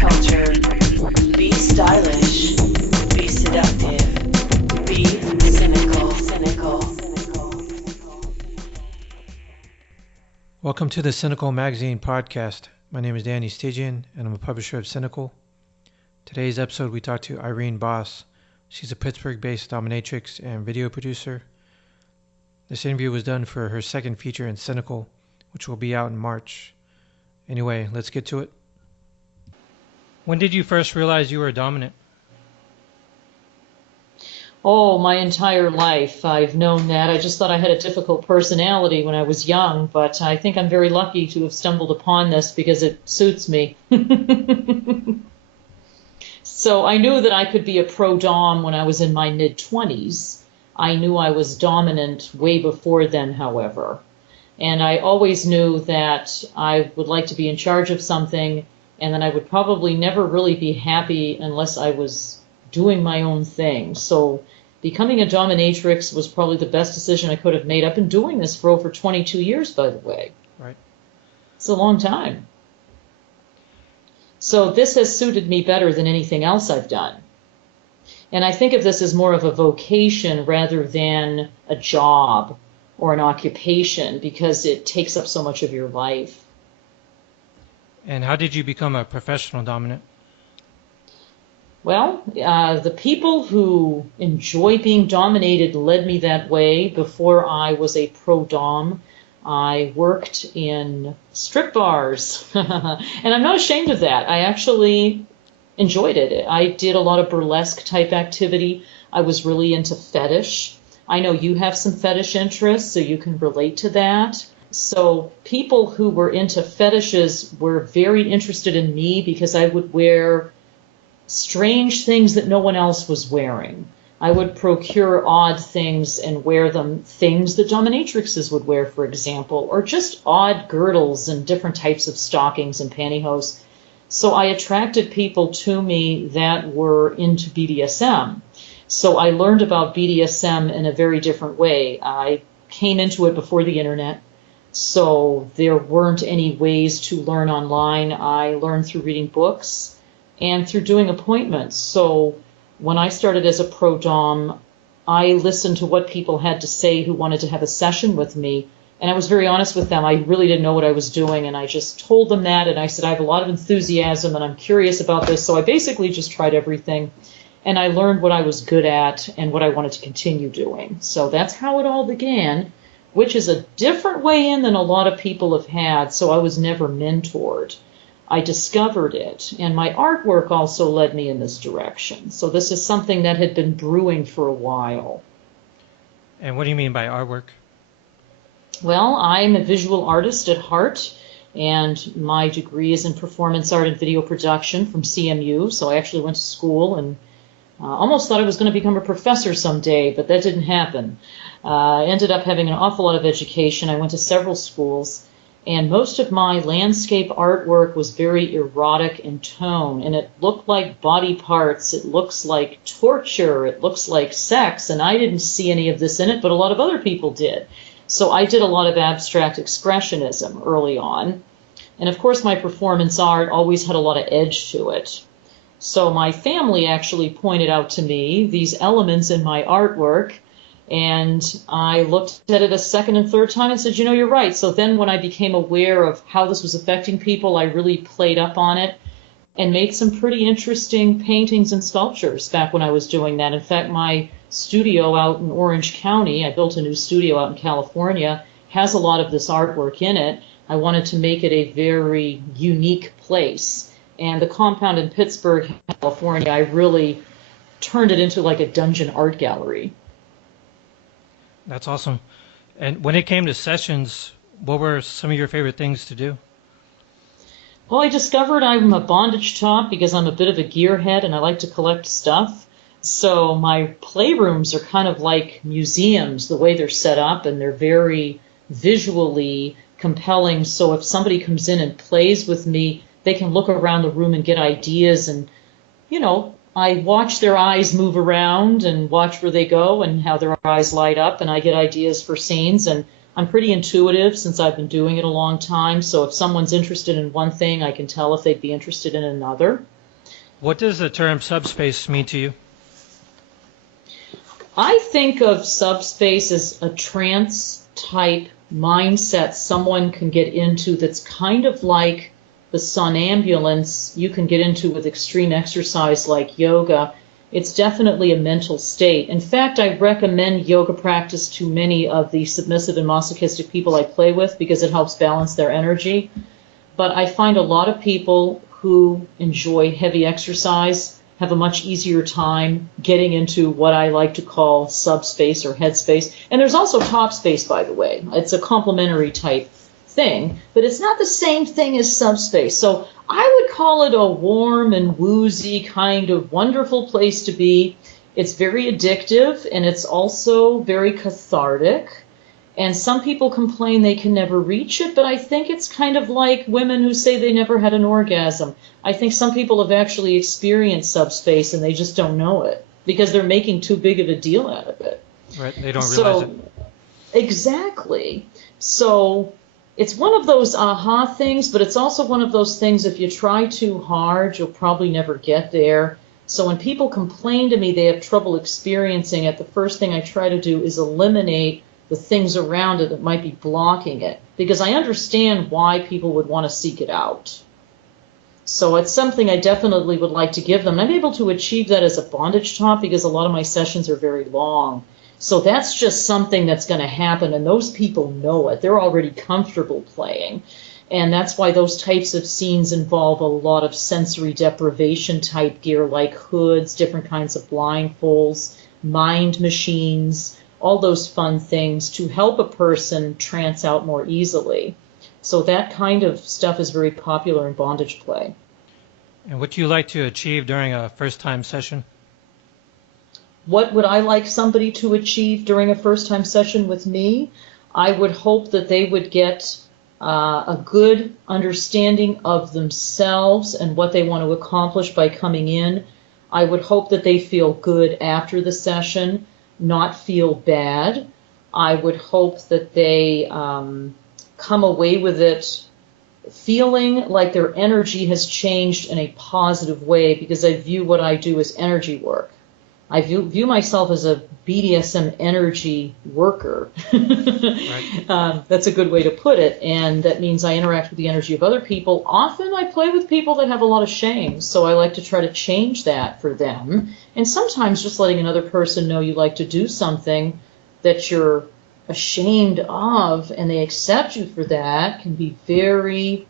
culture. Be stylish. Be seductive. Be cynical. Welcome to the Sinical Magazine podcast. My name is Stygion, and I'm a publisher of Sinical. Today's episode, we talked to Irene Boss. She's a Pittsburgh-based dominatrix and video producer. This interview was done for her second feature in Sinical, which will be out in March. Anyway, let's get to it. When did you first realize you were a dominant? Oh, my entire life I've known that. I just thought I had a difficult personality when I was young, but I think I'm very lucky to have stumbled upon this because it suits me. So I knew that I could be a pro-dom when I was in my mid-20s. I knew I was dominant way before then, however. And I always knew that I would like to be in charge of something, and that I would probably never really be happy unless I was doing my own thing. So becoming a dominatrix was probably the best decision I could have made. I've been doing this for over 22 years, by the way. Right. It's a long time. So this has suited me better than anything else I've done. And I think of this as more of a vocation rather than a job or an occupation because it takes up so much of your life. And how did you become a professional dominant? Well, the people who enjoy being dominated led me that way. Before I was a pro-dom, I worked in strip bars. And I'm not ashamed of that. I actually enjoyed it. I did a lot of burlesque type activity. I was really into fetish. I know you have some fetish interests, so you can relate to that. So people who were into fetishes were very interested in me because I would wear strange things that no one else was wearing. I would procure odd things and wear them, things that dominatrixes would wear, for example, or just odd girdles and different types of stockings and pantyhose. So I attracted people to me that were into BDSM. So I learned about BDSM in a very different way. I came into it before the internet, so there weren't any ways to learn online. I learned through reading books and through doing appointments. So when I started as a pro-dom, I listened to what people had to say who wanted to have a session with me. And I was very honest with them. I really didn't know what I was doing, and I just told them that, and I said, I have a lot of enthusiasm, and I'm curious about this. So I basically just tried everything, and I learned what I was good at and what I wanted to continue doing. So that's how it all began, which is a different way in than a lot of people have had, so I was never mentored. I discovered it, and my artwork also led me in this direction. So this is something that had been brewing for a while. And what do you mean by artwork? Well, I'm a visual artist at heart, and my degree is in performance art and video production from CMU, so I actually went to school and almost thought I was going to become a professor someday, but that didn't happen. I ended up having an awful lot of education. I went to several schools, and most of my landscape artwork was very erotic in tone, and it looked like body parts, it looks like torture, it looks like sex, and I didn't see any of this in it, but a lot of other people did. So I did a lot of abstract expressionism early on. And of course my performance art always had a lot of edge to it. So my family actually pointed out to me these elements in my artwork, and I looked at it a second and third time and said, you know, you're right. So then when I became aware of how this was affecting people, I really played up on it and made some pretty interesting paintings and sculptures back when I was doing that. In fact, my studio out in Orange County, I built a new studio out in California, has a lot of this artwork in it. I wanted to make it a very unique place. And the compound in Pittsburgh, California, I really turned it into like a dungeon art gallery. That's awesome. And when it came to sessions, what were some of your favorite things to do? Well, I discovered I'm a bondage top because I'm a bit of a gearhead and I like to collect stuff. So my playrooms are kind of like museums, the way they're set up, and they're very visually compelling. So if somebody comes in and plays with me, they can look around the room and get ideas. And, you know, I watch their eyes move around and watch where they go and how their eyes light up, and I get ideas for scenes. And I'm pretty intuitive since I've been doing it a long time. So if someone's interested in one thing, I can tell if they'd be interested in another. What does the term subspace mean to you? I think of subspace as a trance type mindset someone can get into that's kind of like the somnambulance you can get into with extreme exercise like yoga. It's definitely a mental state. In fact, I recommend yoga practice to many of the submissive and masochistic people I play with because it helps balance their energy. But I find a lot of people who enjoy heavy exercise have a much easier time getting into what I like to call subspace or headspace. And there's also top space, by the way. It's a complementary type thing, but it's not the same thing as subspace. So I would call it a warm and woozy kind of wonderful place to be. It's very addictive, and it's also very cathartic. And some people complain they can never reach it, but I think it's kind of like women who say they never had an orgasm. I think some people have actually experienced subspace and they just don't know it because they're making too big of a deal out of it. Right, they don't realize it. Exactly. So it's one of those aha things, but it's also one of those things if you try too hard, you'll probably never get there. So when people complain to me they have trouble experiencing it, the first thing I try to do is eliminate the things around it that might be blocking it, because I understand why people would want to seek it out. So it's something I definitely would like to give them. And I'm able to achieve that as a bondage talk because a lot of my sessions are very long. So that's just something that's going to happen, and those people know it. They're already comfortable playing. And that's why those types of scenes involve a lot of sensory deprivation type gear like hoods, different kinds of blindfolds, mind machines, all those fun things to help a person trance out more easily. So that kind of stuff is very popular in bondage play. And what do you like to achieve during a first-time session? What would I like somebody to achieve during a first-time session with me? I would hope that they would get a good understanding of themselves and what they want to accomplish by coming in. I would hope that they feel good after the session, not feel bad. I would hope that they come away with it feeling like their energy has changed in a positive way, because I view what I do as energy work. I view myself as a BDSM energy worker. Right. That's a good way to put it, and that means I interact with the energy of other people. Often I play with people that have a lot of shame, so I like to try to change that for them. And sometimes just letting another person know you like to do something that you're ashamed of and they accept you for that can be very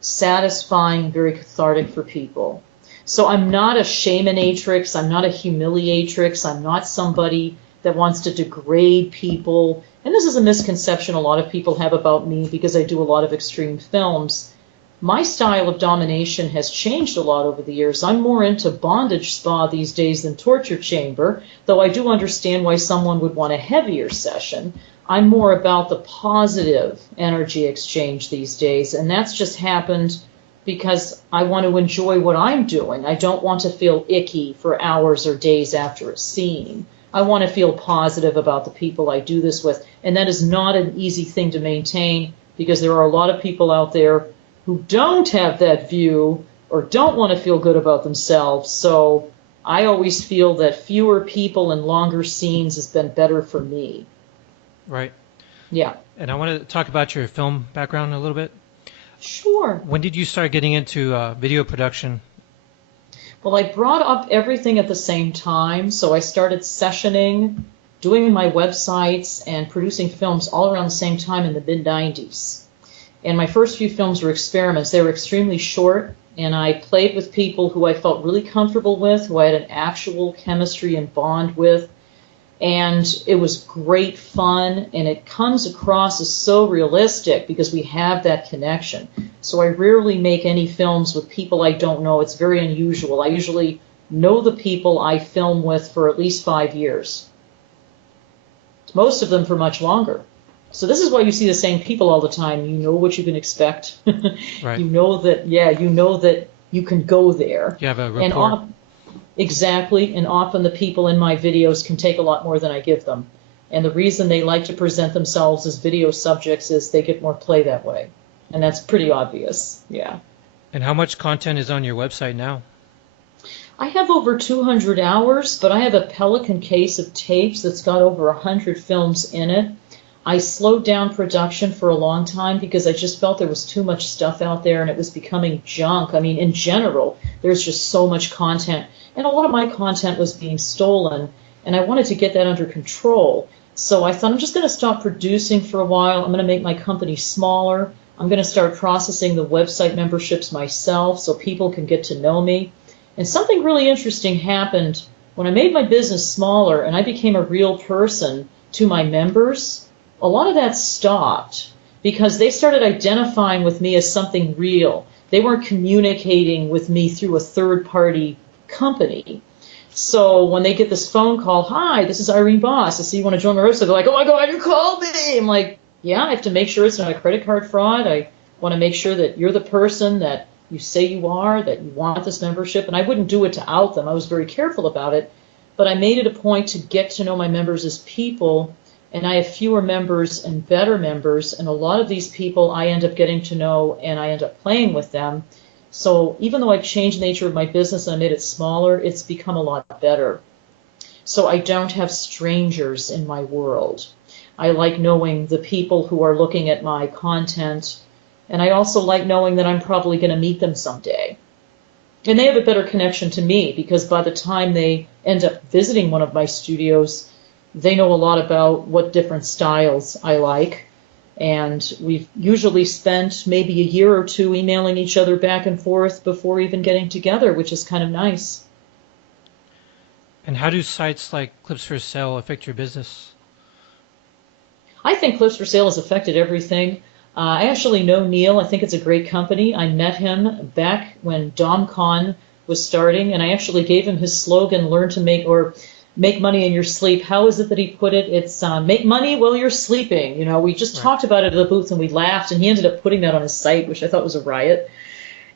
satisfying, very cathartic for people. So I'm not a shaminatrix, I'm not a humiliatrix, I'm not somebody that wants to degrade people. And this is a misconception a lot of people have about me because I do a lot of extreme films. My style of domination has changed a lot over the years. I'm more into bondage spa these days than torture chamber, though I do understand why someone would want a heavier session. I'm more about the positive energy exchange these days, and that's just happened because I want to enjoy what I'm doing. I don't want to feel icky for hours or days after a scene. I want to feel positive about the people I do this with, and that is not an easy thing to maintain because there are a lot of people out there who don't have that view or don't want to feel good about themselves. So I always feel that fewer people and longer scenes has been better for me. Right. Yeah. And I want to talk about your film background a little bit. Sure. When did you start getting into video production? Well, I brought up everything at the same time, so I started sessioning, doing my websites, and producing films all around the same time in the mid-90s. And my first few films were experiments. They were extremely short, and I played with people who I felt really comfortable with, who I had an actual chemistry and bond with. And it was great fun, and it comes across as so realistic because we have that connection. So I rarely make any films with people I don't know. It's very unusual. I usually know the people I film with for at least 5 years. Most of them for much longer. So this is why you see the same people all the time. You know what you can expect. Right. You know that you can go there. You have a rapport. Exactly, and often the people in my videos can take a lot more than I give them. And the reason they like to present themselves as video subjects is they get more play that way. And that's pretty obvious, yeah. And how much content is on your website now? I have over 200 hours, but I have a Pelican case of tapes that's got over 100 films in it. I slowed down production for a long time because I just felt there was too much stuff out there and it was becoming junk. I mean, in general, there's just so much content. And a lot of my content was being stolen, and I wanted to get that under control. So I thought I'm just going to stop producing for a while. I'm going to make my company smaller. I'm going to start processing the website memberships myself so people can get to know me. And something really interesting happened when I made my business smaller and I became a real person to my members. A lot of that stopped because they started identifying with me as something real. They weren't communicating with me through a third-party company. So when they get this phone call, "Hi, this is Irene Boss. I see you want to join my website." They're like, "Oh my God, you called me." I'm like, "Yeah, I have to make sure it's not a credit card fraud. I want to make sure that you're the person that you say you are, that you want this membership." And I wouldn't do it to out them. I was very careful about it. But I made it a point to get to know my members as people. And I have fewer members and better members. And a lot of these people I end up getting to know and I end up playing with them. So even though I changed the nature of my business and I made it smaller, it's become a lot better. So I don't have strangers in my world. I like knowing the people who are looking at my content. And I also like knowing that I'm probably going to meet them someday. And they have a better connection to me because by the time they end up visiting one of my studios, they know a lot about what different styles I like. And we've usually spent maybe a year or two emailing each other back and forth before even getting together, which is kind of nice. And how do sites like Clips for Sale affect your business? I think Clips for Sale has affected everything. I actually know Neil. I think it's a great company. I met him back when DomCon was starting, and I actually gave him his slogan, "Learn to make money in your sleep." How is it that he put it? It's make money while you're sleeping. You know, we just talked about it at the booth and we laughed, and he ended up putting that on his site, which I thought was a riot.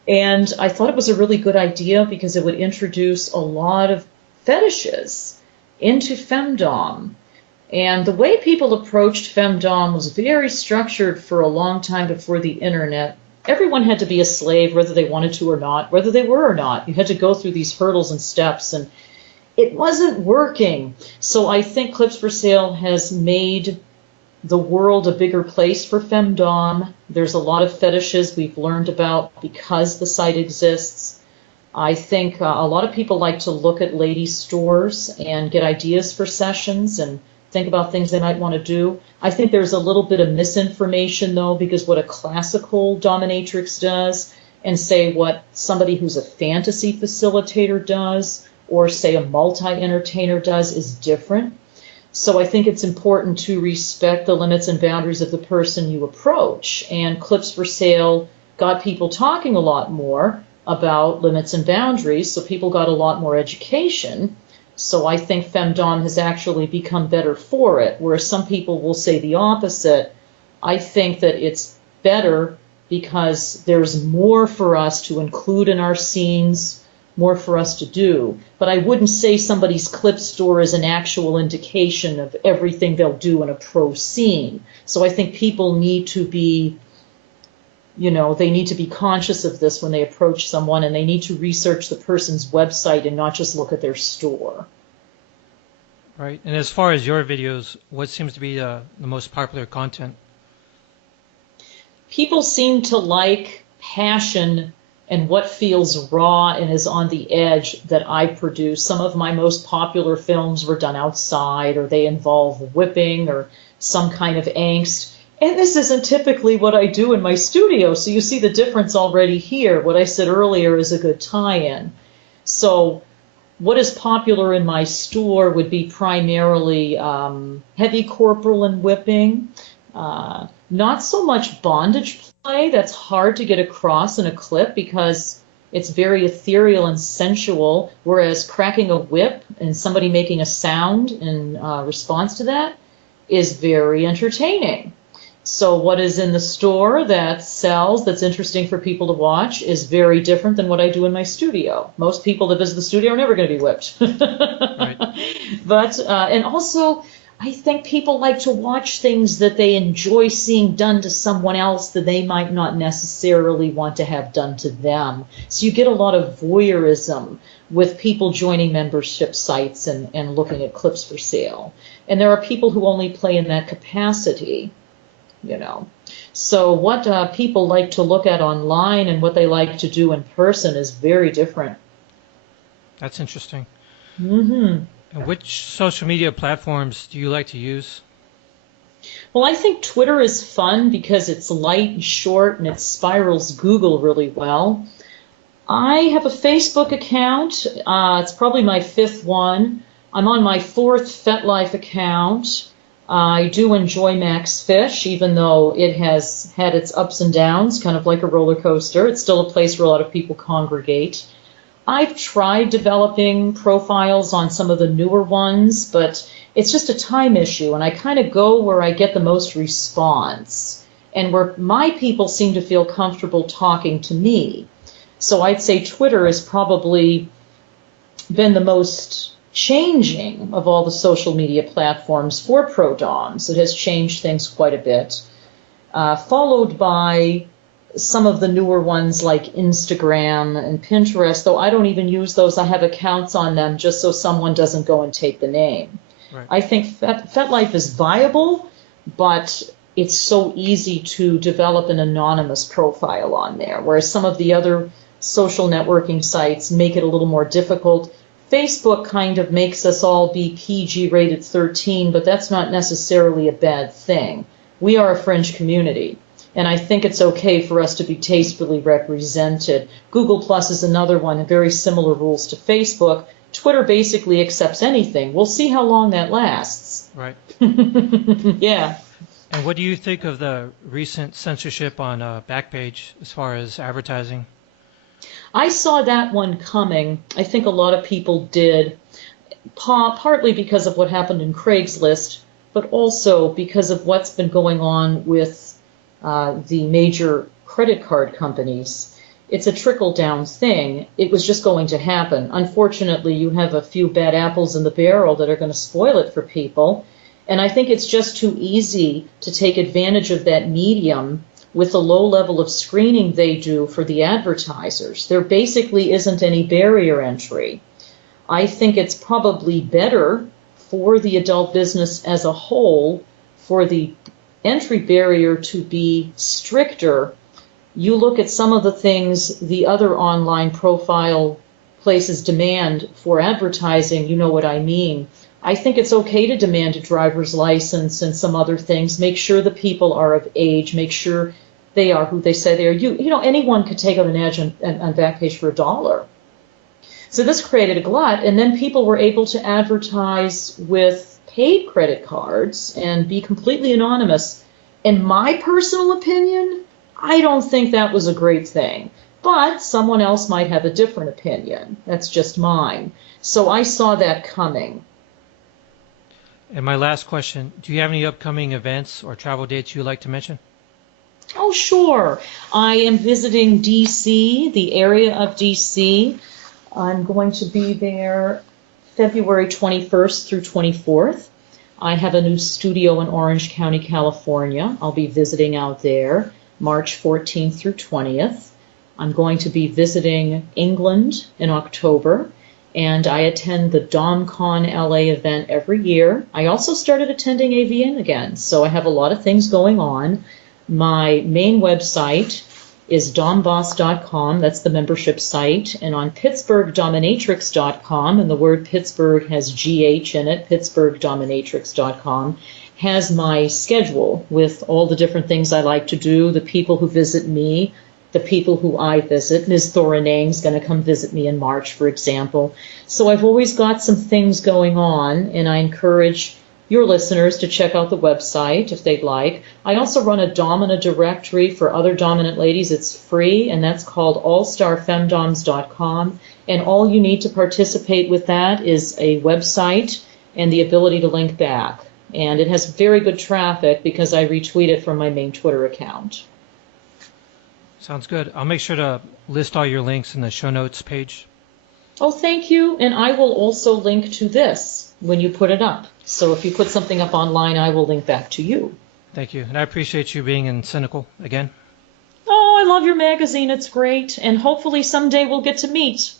And I thought it was a really good idea because it would introduce a lot of fetishes into femdom. And the way people approached femdom was very structured for a long time before the internet. Everyone had to be a slave, whether they wanted to or not, whether they were or not. You had to go through these hurdles and steps, and it wasn't working. So I think Clips for Sale has made the world a bigger place for femdom. There's a lot of fetishes we've learned about because the site exists. I think a lot of people like to look at ladies' stores and get ideas for sessions and think about things they might want to do. I think there's a little bit of misinformation, though, because what a classical dominatrix does and say what somebody who's a fantasy facilitator does or say a multi-entertainer does is different. So I think it's important to respect the limits and boundaries of the person you approach. And Clips for Sale got people talking a lot more about limits and boundaries, so people got a lot more education. So I think femdom has actually become better for it, whereas some people will say the opposite. I think that it's better because there's more for us to include in our scenes, more for us to do. But I wouldn't say somebody's clip store is an actual indication of everything they'll do in a pro scene. So I think people need to be, they need to be conscious of this when they approach someone, and they need to research the person's website and not just look at their store. Right. And as far as your videos, what seems to be the most popular content? People seem to like passion and what feels raw and is on the edge that I produce. Some of my most popular films were done outside, or they involve whipping or some kind of angst. And this isn't typically what I do in my studio, so you see the difference already here. What I said earlier is a good tie-in. So what is popular in my store would be primarily heavy corporal and whipping, not so much bondage play. That's hard to get across in a clip because it's very ethereal and sensual, whereas cracking a whip and somebody making a sound in response to that is very entertaining. So what is in the store that sells, that's interesting for people to watch, is very different than what I do in my studio. Most people that visit the studio are never going to be whipped. Right. But, and also, I think people like to watch things that they enjoy seeing done to someone else that they might not necessarily want to have done to them. So you get a lot of voyeurism with people joining membership sites and looking at clips for sale. And there are people who only play in that capacity, you know. So what people like to look at online and what they like to do in person is very different. That's interesting. Mm-hmm. And which social media platforms do you like to use? Well, I think Twitter is fun because it's light and short and it spirals Google really well. I have a Facebook account. It's probably my 5th one. I'm on my 4th FetLife account. I do enjoy Max Fish, even though it has had its ups and downs, kind of like a roller coaster. It's still a place where a lot of people congregate. I've tried developing profiles on some of the newer ones, but it's just a time issue, and I kind of go where I get the most response and where my people seem to feel comfortable talking to me. So I'd say Twitter has probably been the most changing of all the social media platforms for pro-doms. It has changed things quite a bit, followed by some of the newer ones like Instagram and Pinterest, though I don't even use those. I have accounts on them just so someone doesn't go and take the name. Right. I think FetLife is viable, but it's so easy to develop an anonymous profile on there, whereas some of the other social networking sites make it a little more difficult. Facebook kind of makes us all be PG rated 13, but that's not necessarily a bad thing. We are a fringe community, and I think it's okay for us to be tastefully represented. Google Plus is another one, very similar rules to Facebook. Twitter basically accepts anything. We'll see how long that lasts. Right. Yeah. And what do you think of the recent censorship on Backpage as far as advertising? I saw that one coming. I think a lot of people did, partly because of what happened in Craigslist, but also because of what's been going on with the major credit card companies. It's a trickle-down thing. It was just going to happen. Unfortunately, you have a few bad apples in the barrel that are going to spoil it for people. And I think it's just too easy to take advantage of that medium with the low level of screening they do for the advertisers. There basically isn't any barrier entry. I think it's probably better for the adult business as a whole for the entry barrier to be stricter. You look at some of the things the other online profile places demand for advertising, you know what I mean. I think it's okay to demand a driver's license and some other things. Make sure the people are of age. Make sure they are who they say they are. You know, anyone could take out an ad on Backpage for $1. So this created a glut, and then people were able to advertise with paid credit cards and be completely anonymous. In my personal opinion, I don't think that was a great thing. But someone else might have a different opinion. That's just mine. So I saw that coming. And my last question, do you have any upcoming events or travel dates you'd like to mention? Oh, sure. I am visiting D.C., the area of D.C. I'm going to be there February 21st through 24th. I have a new studio in Orange County, California. I'll be visiting out there March 14th through 20th. I'm going to be visiting England in October, and I attend the DomCon LA event every year. I also started attending AVN again, so I have a lot of things going on. My main website is domboss.com. That's the membership site. And on pittsburghdominatrix.com, and the word Pittsburgh has GH in it, pittsburghdominatrix.com, has my schedule with all the different things I like to do, the people who visit me, the people who I visit. Ms. Thorinang's going to come visit me in March, for example. So I've always got some things going on, and I encourage your listeners to check out the website if they'd like. I also run a Domina directory for other dominant ladies. It's free, and that's called allstarfemdoms.com. And all you need to participate with that is a website and the ability to link back. And it has very good traffic because I retweet it from my main Twitter account. Sounds good. I'll make sure to list all your links in the show notes page. Oh, thank you. And I will also link to this when you put it up. So if you put something up online, I will link back to you. Thank you. And I appreciate you being in Cynical again. Oh, I love your magazine. It's great. And hopefully someday we'll get to meet.